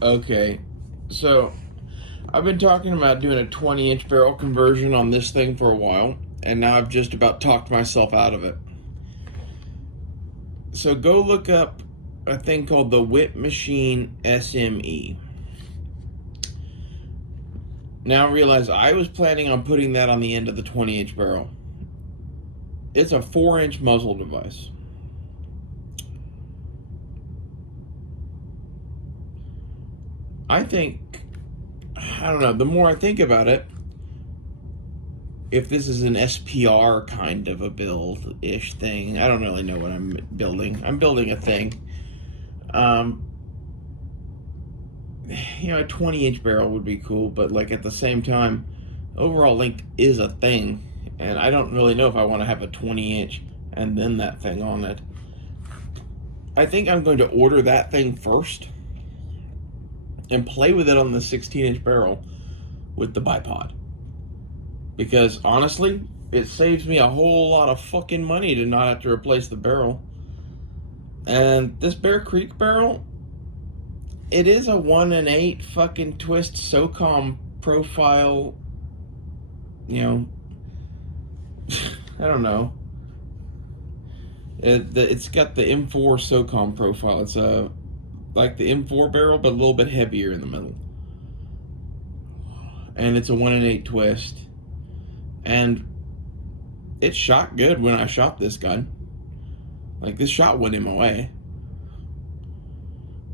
Okay, so I've been talking about doing a 20-inch barrel conversion on this thing for a while, and now I've just about talked myself out of it. So go look up a thing called the Whip Machine SME. Now realize I was planning on putting that on the end of the 20-inch barrel. It's a 4-inch muzzle device. I don't know, the more I think about it, if this is an SPR kind of a build-ish thing, I don't really know what I'm building. I'm building a thing. A 20-inch barrel would be cool, but like at the same time, overall length is a thing, and I don't really know if I want to have a 20-inch and then that thing on it. I think I'm going to order that thing first and play with it on the 16-inch barrel with the bipod. Because honestly, it saves me a whole lot of fucking money to not have to replace the barrel. And this Bear Creek barrel, it is a 1 in 8 fucking twist SOCOM profile, I don't know. It's got the M4 SOCOM profile. It's like the M4 barrel, but a little bit heavier in the middle. And it's a 1 in 8 twist. And it shot good when I shot this gun. Like, this shot went in my way.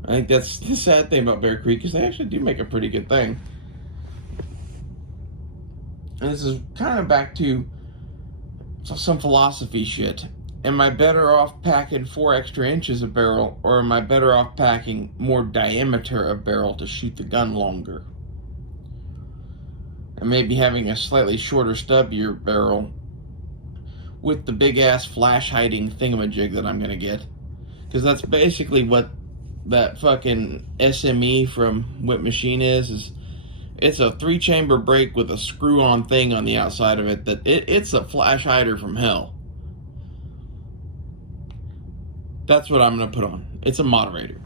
I think that's the sad thing about Bear Creek, is they actually do make a pretty good thing. And this is kind of back to some philosophy shit. Am I better off packing 4 extra inches of barrel, or am I better off packing more diameter of barrel to shoot the gun longer? And maybe having a slightly shorter stubbier barrel with the big ass flash hiding thingamajig that I'm gonna get. Because that's basically what that fucking SME from Whip Machine is it's a 3-chamber break with a screw-on thing on the outside of it it's a flash hider from hell. That's what I'm gonna put on. It's a moderator.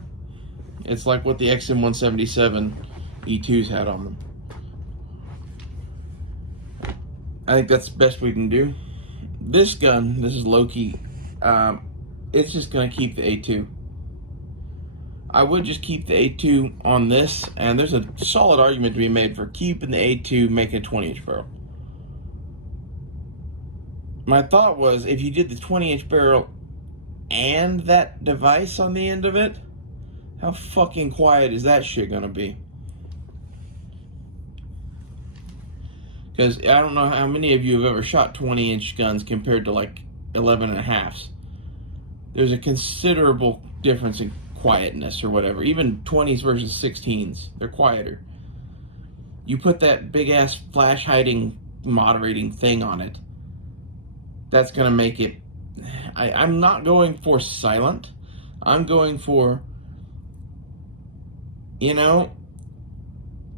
It's like what the XM177 E2s had on them. I think that's the best we can do. This gun, this is low-key, it's just gonna keep the A2. I would just keep the A2 on this, and there's a solid argument to be made for keeping the A2, making a 20-inch barrel. My thought was, if you did the 20-inch barrel and that device on the end of it, how fucking quiet is that shit gonna be? Because I don't know how many of you have ever shot 20-inch guns compared to like 11.5s. There's a considerable difference in quietness or whatever. Even 20s versus 16s, they're quieter. You put that big ass flash hiding moderating thing on it, that's gonna make it, I'm not going for silent. I'm going for,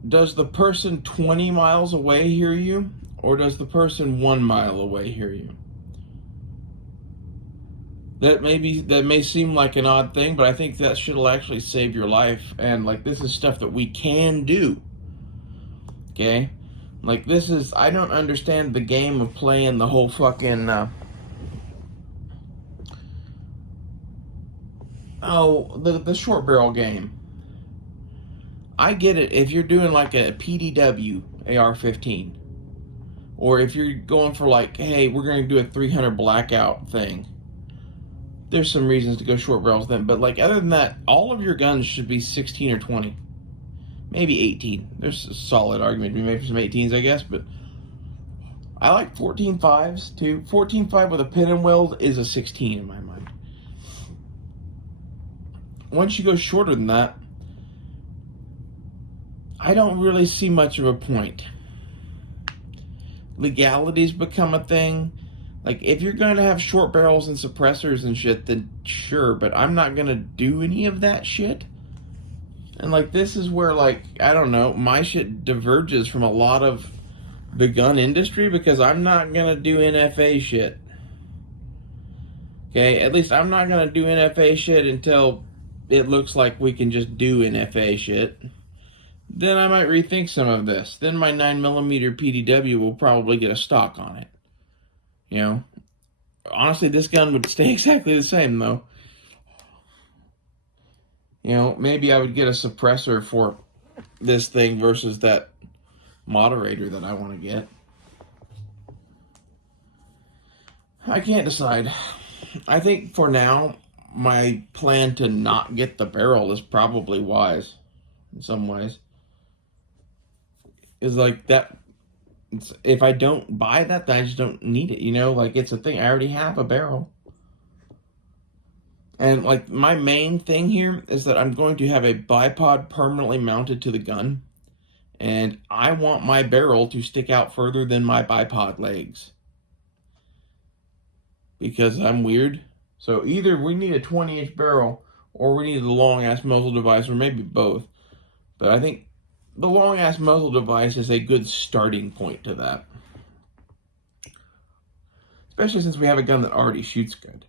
does the person 20 miles away hear you, or does the person 1 mile away hear you? That may seem like an odd thing, but I think that shit'll actually save your life. And like, this is stuff that we can do. Okay? Like, this is, I don't understand the game of playing the whole fucking the short barrel game. I get it if you're doing like a PDW AR-15, or if you're going for like, hey, we're going to do a 300 blackout thing. There's some reasons to go short barrels then, but like, other than that, all of your guns should be 16 or 20, maybe 18. There's a solid argument to be made for some 18s, I guess, but I like 14.5s too. 14.5 with a pin and weld is a 16 in my mind. Once you go shorter than that, I don't really see much of a point. Legalities become a thing. Like, if you're going to have short barrels and suppressors and shit, then sure, but I'm not going to do any of that shit. And, like, this is where, like, I don't know, my shit diverges from a lot of the gun industry, because I'm not going to do NFA shit. Okay, at least I'm not going to do NFA shit until it looks like we can just do NFA shit, then I might rethink some of this. Then my 9mm PDW will probably get a stock on it. You know? Honestly, this gun would stay exactly the same, though. You know, maybe I would get a suppressor for this thing versus that moderator that I want to get. I can't decide. I think for now, my plan to not get the barrel is probably wise in some ways. Is like that, if I don't buy that, then I just don't need it, you know? Like, it's a thing. I already have a barrel. And, like, my main thing here is that I'm going to have a bipod permanently mounted to the gun. And I want my barrel to stick out further than my bipod legs. Because I'm weird. So either we need a 20-inch barrel, or we need a long-ass muzzle device, or maybe both. But I think the long-ass muzzle device is a good starting point to that. Especially since we have a gun that already shoots good.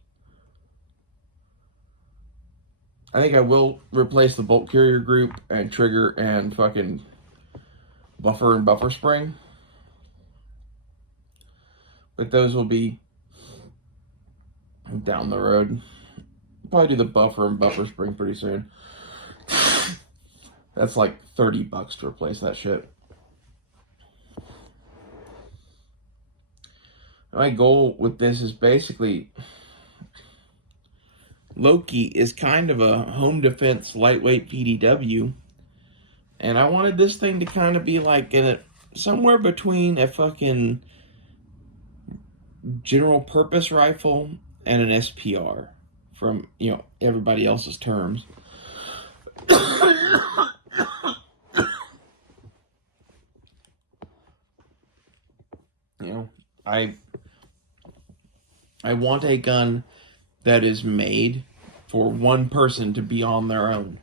I think I will replace the bolt carrier group and trigger and fucking buffer and buffer spring. But those will be down the road. Probably do the buffer and buffer spring pretty soon. That's like $30 to replace that shit. My goal with this is basically, Loki is kind of a home defense lightweight PDW, and I wanted this thing to kind of be like somewhere between a fucking general purpose rifle and an SPR, from, you know, everybody else's terms. You know, I want a gun that is made for one person to be on their own.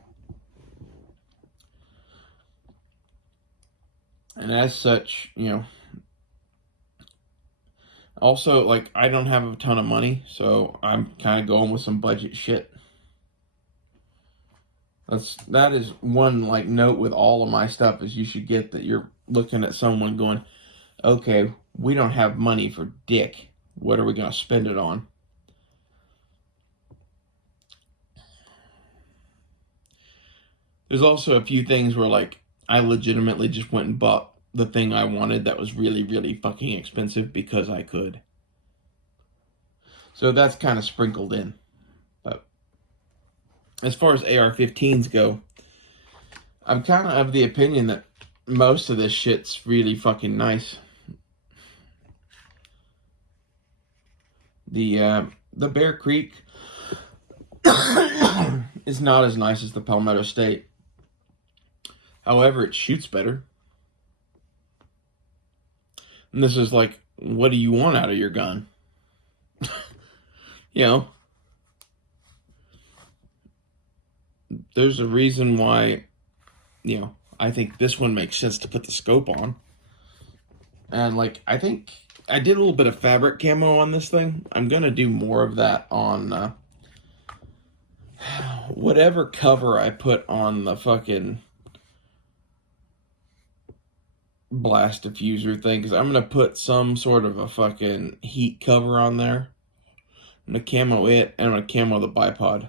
And as such, you know, also, like, I don't have a ton of money, so I'm kind of going with some budget shit. That is one, like, note with all of my stuff, is you should get that you're looking at someone going, okay, we don't have money for dick. What are we going to spend it on? There's also a few things where, like, I legitimately just went and bought the thing I wanted that was really, really fucking expensive because I could. So that's kind of sprinkled in. But as far as AR-15s go, I'm kind of the opinion that most of this shit's really fucking nice. The Bear Creek is not as nice as the Palmetto State. However, it shoots better. And this is like, what do you want out of your gun? You know, there's a reason why, you know, I think this one makes sense to put the scope on. And, like, I think I did a little bit of fabric camo on this thing. I'm going to do more of that on whatever cover I put on the fucking blast diffuser thing, because I'm going to put some sort of a fucking heat cover on there. I'm going to camo it, and I'm going to camo the bipod.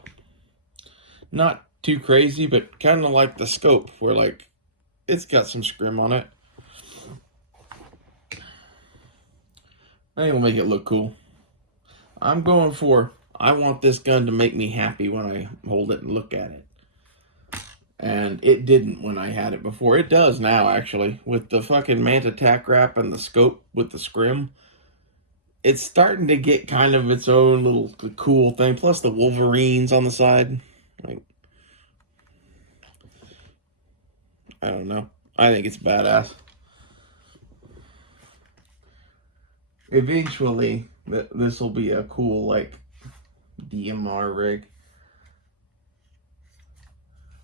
Not too crazy, but kind of like the scope, where, like, it's got some scrim on it. I think it'll make it look cool. I'm going for, I want this gun to make me happy when I hold it and look at it. And it didn't when I had it before. It does now, actually. With the fucking Manta tack wrap and the scope with the scrim, it's starting to get kind of its own little cool thing. Plus the Wolverines on the side. Like, I don't know. I think it's badass. Eventually, this will be a cool, like, DMR rig.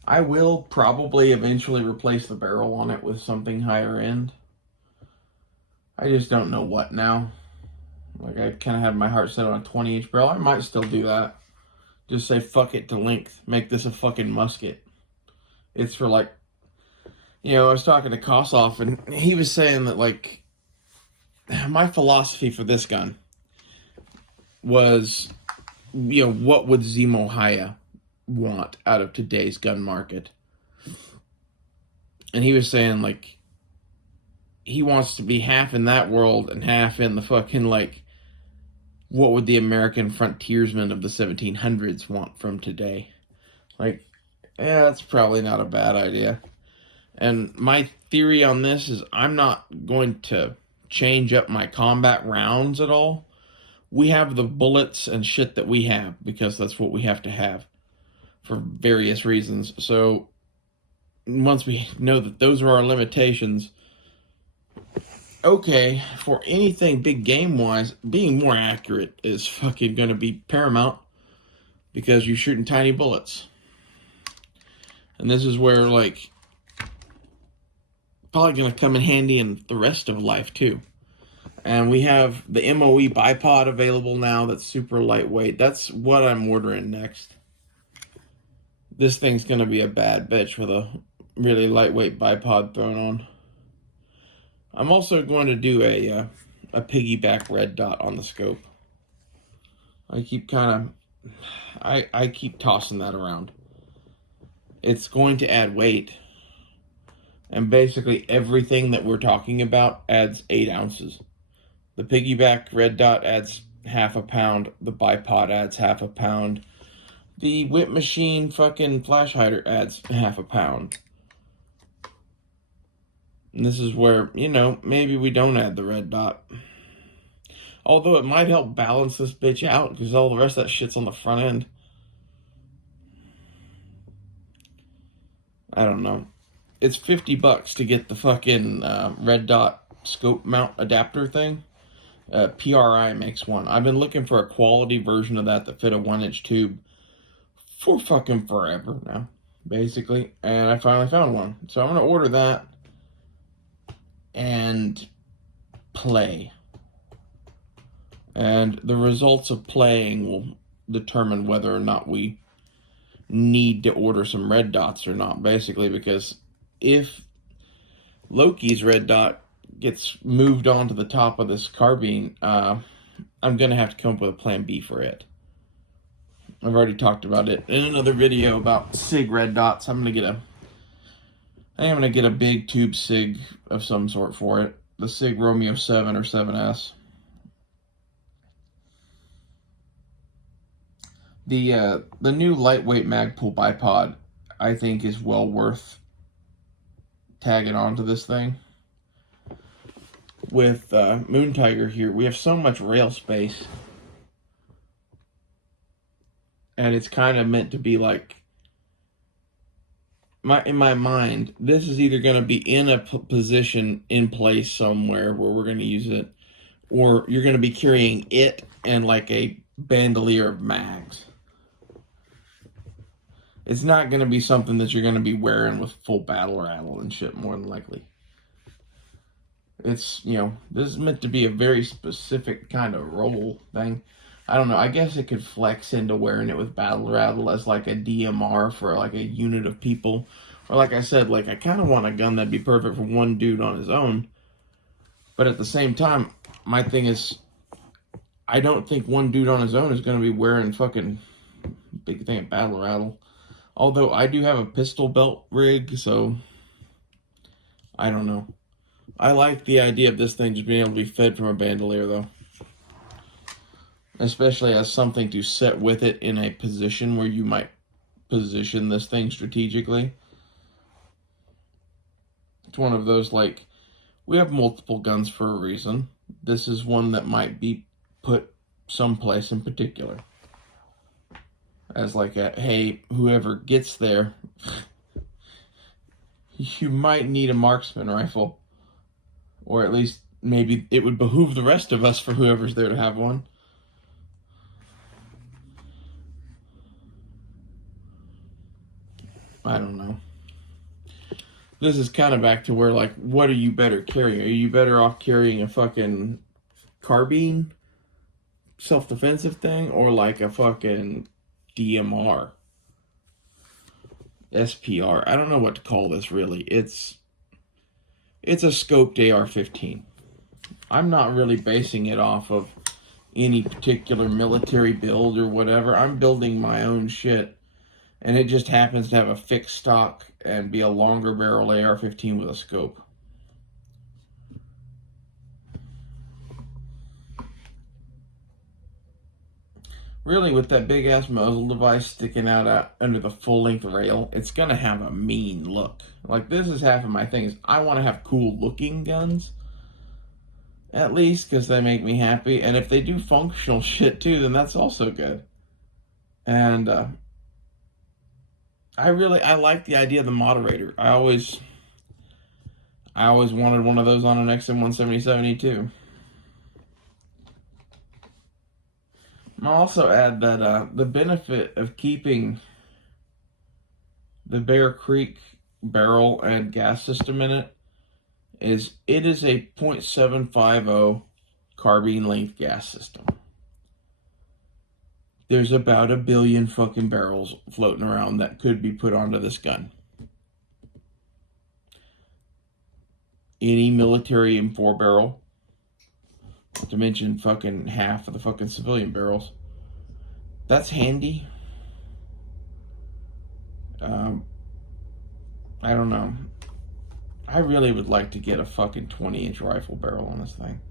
I will probably eventually replace the barrel on it with something higher end. I just don't know what now. Like, I kind of had my heart set on a 20-inch barrel. I might still do that. Just say fuck it to length. Make this a fucking musket. It's for like, I was talking to Kossoff and he was saying that like, my philosophy for this gun was, what would Zemo Haya want out of today's gun market? And he was saying like, he wants to be half in that world and half in the fucking like, what would the American frontiersmen of the 1700s want from today? Like, yeah, that's probably not a bad idea. And my theory on this is I'm not going to change up my combat rounds at all. We have the bullets and shit that we have because that's what we have to have for various reasons. So once we know that those are our limitations, okay, for anything big game wise, being more accurate is fucking going to be paramount because you're shooting tiny bullets. And this is where, like, probably going to come in handy in the rest of life too. And we have the MOE bipod available now that's super lightweight. That's what I'm ordering next. This thing's going to be a bad bitch with a really lightweight bipod thrown on. I'm also going to do a piggyback red dot on the scope. I keep I keep tossing that around. It's going to add weight. And basically everything that we're talking about adds 8 ounces. The piggyback red dot adds half a pound. The bipod adds half a pound. The whip machine fucking flash hider adds half a pound. And this is where, maybe we don't add the red dot. Although it might help balance this bitch out because all the rest of that shit's on the front end. I don't know. It's $50 to get the fucking red dot scope mount adapter thing. PRI makes one. I've been looking for a quality version of that fit a 1-inch tube for fucking forever now, basically. And I finally found one. So I'm going to order that and play. And the results of playing will determine whether or not we need to order some red dots or not, basically, because if Loki's red dot gets moved onto the top of this carbine, I'm going to have to come up with a plan B for it. I've already talked about it in another video about SIG red dots. I'm going to get a big tube SIG of some sort for it. The SIG Romeo 7 or 7S. The new lightweight Magpul bipod, I think, is well worth tagging onto this thing. With Moon Tiger here, we have so much rail space. And it's kind of meant to be like, in my mind, this is either going to be in a position in place somewhere where we're going to use it, or you're going to be carrying it and like a bandolier of mags. It's not going to be something that you're going to be wearing with full battle rattle and shit, more than likely. It's, this is meant to be a very specific kind of roll thing. I don't know, I guess it could flex into wearing it with battle rattle as like a DMR for like a unit of people. Or like I said, like I kind of want a gun that'd be perfect for one dude on his own. But at the same time, my thing is, I don't think one dude on his own is going to be wearing fucking big thing of battle rattle. Although I do have a pistol belt rig, so I don't know. I like the idea of this thing just being able to be fed from a bandolier, though. Especially as something to set with it in a position where you might position this thing strategically. It's one of those, like, we have multiple guns for a reason. This is one that might be put someplace in particular. As like a, hey, whoever gets there, you might need a marksman rifle. Or at least maybe it would behoove the rest of us for whoever's there to have one. I don't know. This is kind of back to where, like, what are you better carrying? Are you better off carrying a fucking carbine self-defensive thing, or like a fucking DMR. SPR. I don't know what to call this really. It's a scoped AR-15. I'm not really basing it off of any particular military build or whatever. I'm building my own shit, and it just happens to have a fixed stock and be a longer barrel AR-15 with a scope. Really, with that big ass muzzle device sticking out under the full length rail, it's gonna have a mean look. Like, this is half of my thing, is I want to have cool looking guns, at least, because they make me happy. And if they do functional shit too, then that's also good. And I like the idea of the moderator. I always wanted one of those on an XM170-72 too. I'll also add that the benefit of keeping the Bear Creek barrel and gas system in it is a 0.750 carbine length gas system. There's about 1 billion fucking barrels floating around that could be put onto this gun. Any military M4 barrel, not to mention fucking half of the fucking civilian barrels. That's handy. I don't know. I really would like to get a fucking 20-inch rifle barrel on this thing.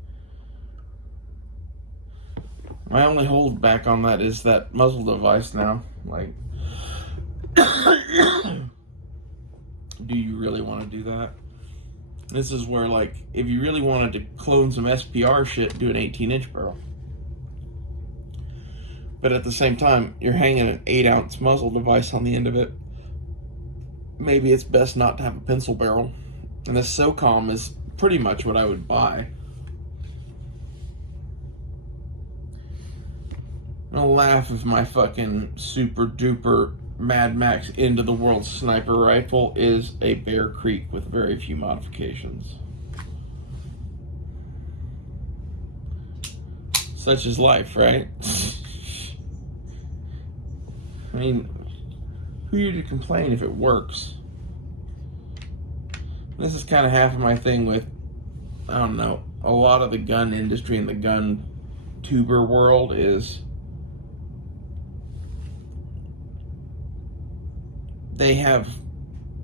My only hold back on that is that muzzle device now. Like, do you really want to do that? This is where, like, if you really wanted to clone some SPR shit, do an 18-inch barrel. But at the same time, you're hanging an 8-ounce muzzle device on the end of it. Maybe it's best not to have a pencil barrel. And this SOCOM is pretty much what I would buy. I'll laugh if my fucking super duper Mad Max End of the World sniper rifle is a Bear Creek with very few modifications. Such is life, right? I mean, who are you to complain if it works? This is kind of half of my thing with, I don't know, a lot of the gun industry and the gun tuber world is they have,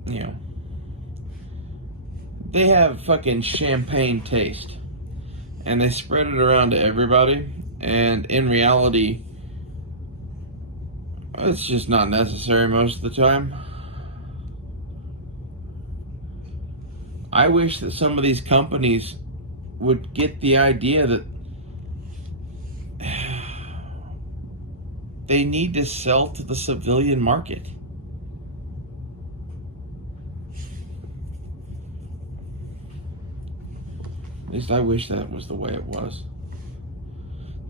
you know, they have fucking champagne taste and they spread it around to everybody, and in reality it's just not necessary most of the time. I wish that some of these companies would get the idea that they need to sell to the civilian market. At least I wish that was the way it was.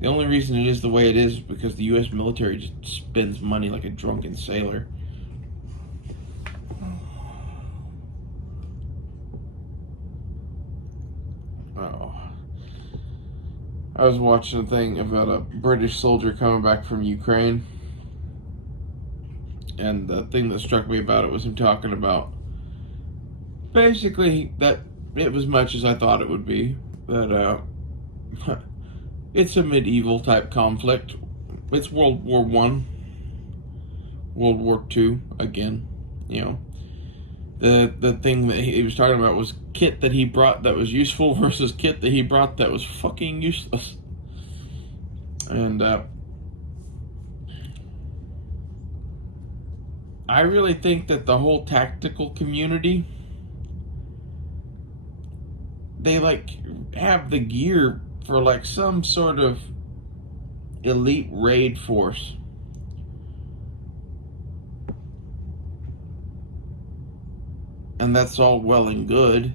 The only reason it is the way it is because the U.S. military just spends money like a drunken sailor. Oh. I was watching a thing about a British soldier coming back from Ukraine. And the thing that struck me about it was him talking about basically that it was much as I thought it would be. That it's a medieval type conflict. It's World War I, World War II again. You know, the thing that he was talking about was kit that he brought that was useful versus kit that he brought that was fucking useless. And I really think that the whole tactical community, they like have the gear for like some sort of elite raid force. And that's all well and good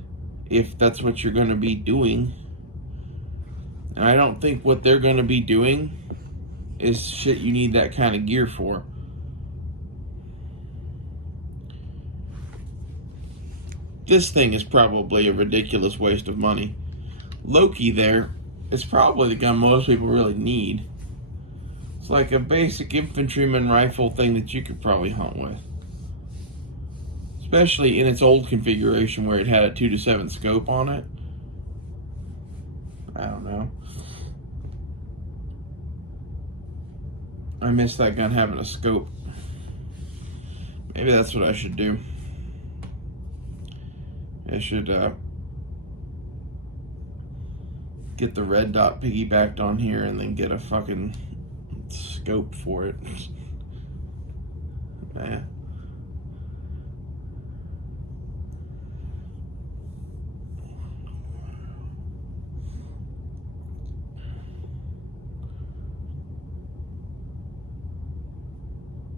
if that's what you're going to be doing. And I don't think what they're going to be doing is shit you need that kind of gear for. This thing is probably a ridiculous waste of money. Loki there is probably the gun most people really need. It's like a basic infantryman rifle thing that you could probably hunt with. Especially in its old configuration where it had a 2-7 scope on it. I don't know. I miss that gun having a scope. Maybe that's what I should do. I should get the red dot piggybacked on here and then get a fucking scope for it. Man.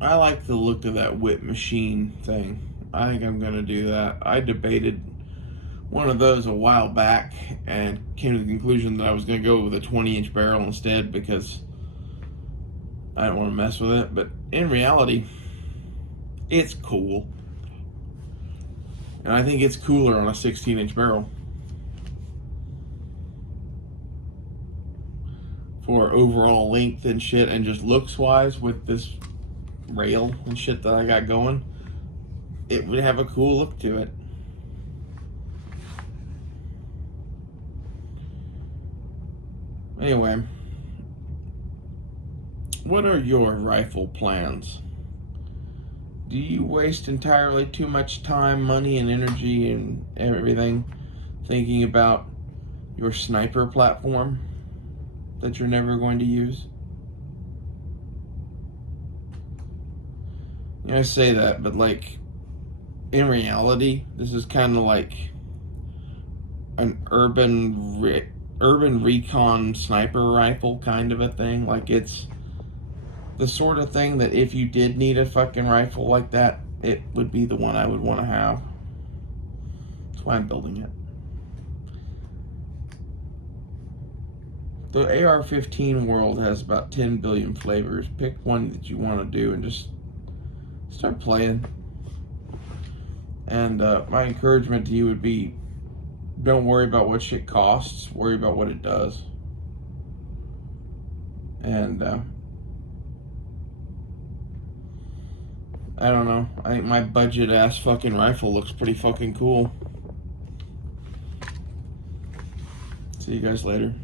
I like the look of that whip machine thing. I think I'm going to do that. I debated one of those a while back and came to the conclusion that I was going to go with a 20-inch barrel instead because I don't want to mess with it. But in reality, it's cool. And I think it's cooler on a 16-inch barrel. For overall length and shit, and just looks-wise with this rail and shit that I got going, it would have a cool look to it. Anyway, what are your rifle plans? Do you waste entirely too much time, money, and energy and everything thinking about your sniper platform that you're never going to use? You know, I say that, but like, in reality, this is kind of like an urban recon sniper rifle kind of a thing. Like, it's the sort of thing that if you did need a fucking rifle like that, it would be the one I would want to have. That's why I'm building it. The AR-15 world has about 10 billion flavors. Pick one that you want to do and just start playing. And my encouragement to you would be, don't worry about what shit costs, worry about what it does. And I don't know, I think my budget ass fucking rifle looks pretty fucking cool. See you guys later.